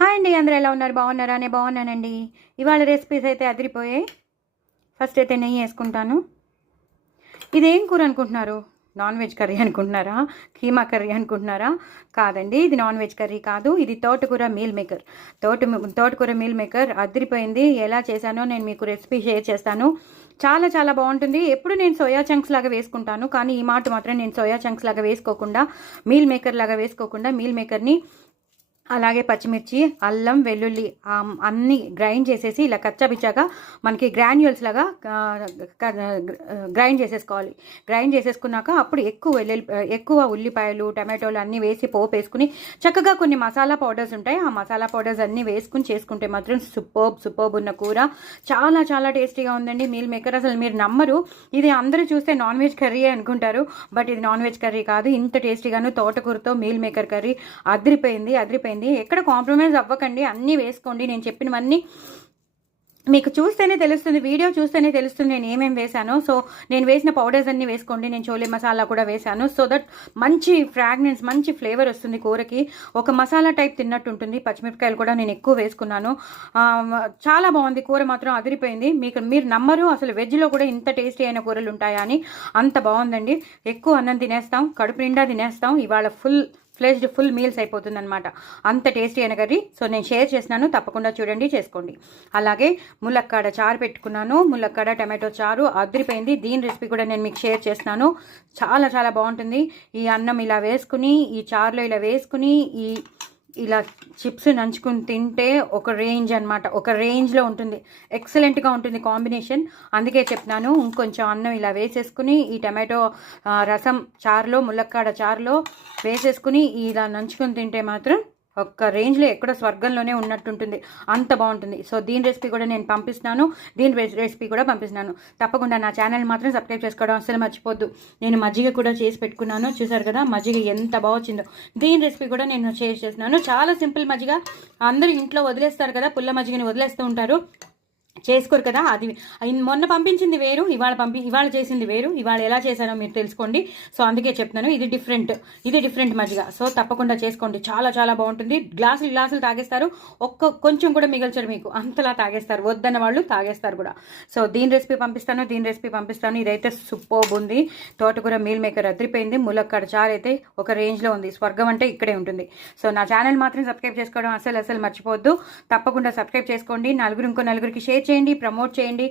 Hi అండి, అందరూ ఎలా ఉన్నారు? బాగున్నారా? నేను బాగున్నానండి. ఇవాళ రెసిపీస్ అయితే అదిరిపోయాయి. ఫస్ట్ అయితే నెయ్యి వేసుకుంటాను. ఇదేం కూర అనుకుంటున్నారు? నాన్ వెజ్ కర్రీ అనుకుంటున్నారా? కీమా కర్రీ అనుకుంటున్నారా? కాదండి, ఇది నాన్ వెజ్ కర్రీ కాదు. ఇది తోటకూర మీల్ మేకర్. తోటకూర మీల్ మేకర్ అదిరిపోయింది. ఎలా చేశానో నేను మీకు రెసిపీ షేర్ చేస్తాను. చాలా చాలా బాగుంటుంది. ఎప్పుడు నేను సోయా చంక్స్ లాగా వేసుకుంటాను, కానీ ఈ మాట మాత్రం నేను సోయా చంక్స్ లాగా వేసుకోకుండా, మీల్ మేకర్ లాగా వేసుకోకుండా, మీల్ మేకర్ని అలాగే పచ్చిమిర్చి, అల్లం, వెల్లుల్లి అన్నీ గ్రైండ్ చేసేసి ఇలా కచ్చాపిచ్చాగా మనకి గ్రాన్యూల్స్ లాగా గ్రైండ్ చేసేసుకోవాలి. గ్రైండ్ చేసేసుకున్నాక అప్పుడు ఎక్కువ ఉల్లిపాయలు, టమాటోలు అన్నీ వేసి పోపు వేసుకుని చక్కగా కొన్ని మసాలా పౌడర్స్ ఉంటాయి. ఆ మసాలా పౌడర్స్ అన్నీ వేసుకుని చేసుకుంటే మాత్రం సూపర్బ్ ఉన్న కూర. చాలా చాలా టేస్టీగా ఉందండి మీల్ మేకర్. అసలు మీరు నమ్మరు, ఇది అందరూ చూస్తే నాన్ వెజ్ కర్రీ అనుకుంటారు, బట్ ఇది నాన్ వెజ్ కర్రీ కాదు. ఇంత టేస్టీగాను తోటకూరతో మీల్ మేకర్ కర్రీ అదిరిపోయింది. ఎక్కడ కాంప్రమైజ్ అవ్వకండి, అన్నీ వేసుకోండి. నేను చెప్పినవన్నీ మీకు చూస్తేనే తెలుస్తుంది, వీడియో చూస్తేనే తెలుస్తుంది నేను ఏమేమి వేశాను. సో నేను వేసిన పౌడర్స్ అన్నీ వేసుకోండి. నేను చోలే మసాలా కూడా వేశాను, సో దట్ మంచి ఫ్రాగ్రెన్స్, మంచి ఫ్లేవర్ వస్తుంది కూరకి. ఒక మసాలా టైప్ తిన్నట్టు ఉంటుంది. పచ్చిమిరపకాయలు కూడా నేను ఎక్కువ వేసుకున్నాను. చాలా బాగుంది కూర, మాత్రం అదిరిపోయింది. మీరు నమ్మరు, అసలు వెజ్లో కూడా ఇంత టేస్టీ అయిన కూరలు ఉంటాయా అని. అంత బాగుందండి. ఎక్కువ అన్నం తినేస్తాం, కడుపు నిండా తినేస్తాం. ఇవాళ ఫుల్ మీల్స్ అయిపోతుంది అనమాట. అంత టేస్టీ అయిన కర్రీ. సో నేను షేర్ చేసినాను, తప్పకుండా చూడండి, చేసుకోండి. అలాగే ములక్కాడ చారు పెట్టుకున్నాను. ములక్కాడ టమాటో చారు అదిరిపోయింది. దీని రెసిపీ కూడా నేను మీకు షేర్ చేస్తున్నాను. చాలా చాలా బాగుంటుంది. ఈ అన్నం ఇలా వేసుకుని, ఈ చారులో ఇలా వేసుకుని, ఇలా చిప్స్ నంచుకుని తింటే ఒక రేంజ్ అనమాట, ఒక రేంజ్లో ఉంటుంది. ఎక్సలెంట్గా ఉంటుంది కాంబినేషన్. అందుకే చెప్తున్నాను. ఇంకొంచెం అన్నం ఇలా వేసేసుకుని, ఈ టమాటో రసం చారులో, ములక్కాడ చారులో వేసేసుకుని ఇలా నంచుకుని తింటే మాత్రం ఒక్క రేంజ్లో ఎక్కడో స్వర్గంలోనే ఉన్నట్టుంటుంది. అంత బాగుంటుంది. సో దీని రెసిపీ కూడా నేను పంపిస్తున్నాను, దీని రెసిపీ కూడా పంపిస్తున్నాను. తప్పకుండా నా ఛానల్ మాత్రం సబ్స్క్రైబ్ చేసుకోవడం అస్సలు మర్చిపోద్దు. నేను మజ్జిగ కూడా చేసి పెట్టుకున్నాను, చూసారు కదా మజ్జిగ ఎంత బాగొచ్చిందో. దీని రెసిపీ కూడా నేను షేర్ చేస్తున్నాను. చాలా సింపుల్ మజ్జిగ. అందరూ ఇంట్లో వదిలేస్తారు కదా, పుల్ల మజ్జిగని వదిలేస్తూ ఉంటారు, చేసుకోరు కదా. అది మొన్న పంపించింది వేరు, ఇవాళ చేసింది వేరు. ఇవాళ ఎలా చేశానో మీరు తెలుసుకోండి. సో అందుకే చెప్తున్నాను, ఇది డిఫరెంట్ మజ్జిగ. సో తప్పకుండా చేసుకోండి, చాలా చాలా బాగుంటుంది. గ్లాసులు తాగేస్తారు, కొంచెం కూడా మిగల్చరు మీకు, అంతలా తాగేస్తారు. వద్దన్న వాళ్ళు తాగేస్తారు కూడా. సో దీని రెసిపీ పంపిస్తాను. ఇదైతే సూపర్బ్ ఉంది. తోటకూర మీల్ మేకర్ అదిరిపోయింది. ములక్కాడ చారు అయితే ఒక రేంజ్లో ఉంది. స్వర్గం అంటే ఇక్కడే ఉంటుంది. సో నా ఛానల్ మాత్రం సబ్స్క్రైబ్ చేసుకోవడం అసలు మర్చిపోవద్దు. తప్పకుండా సబ్స్క్రైబ్ చేసుకోండి. ఇంకో నలుగురికి షేర్ చేయండి, ప్రమోట్ చేయండి.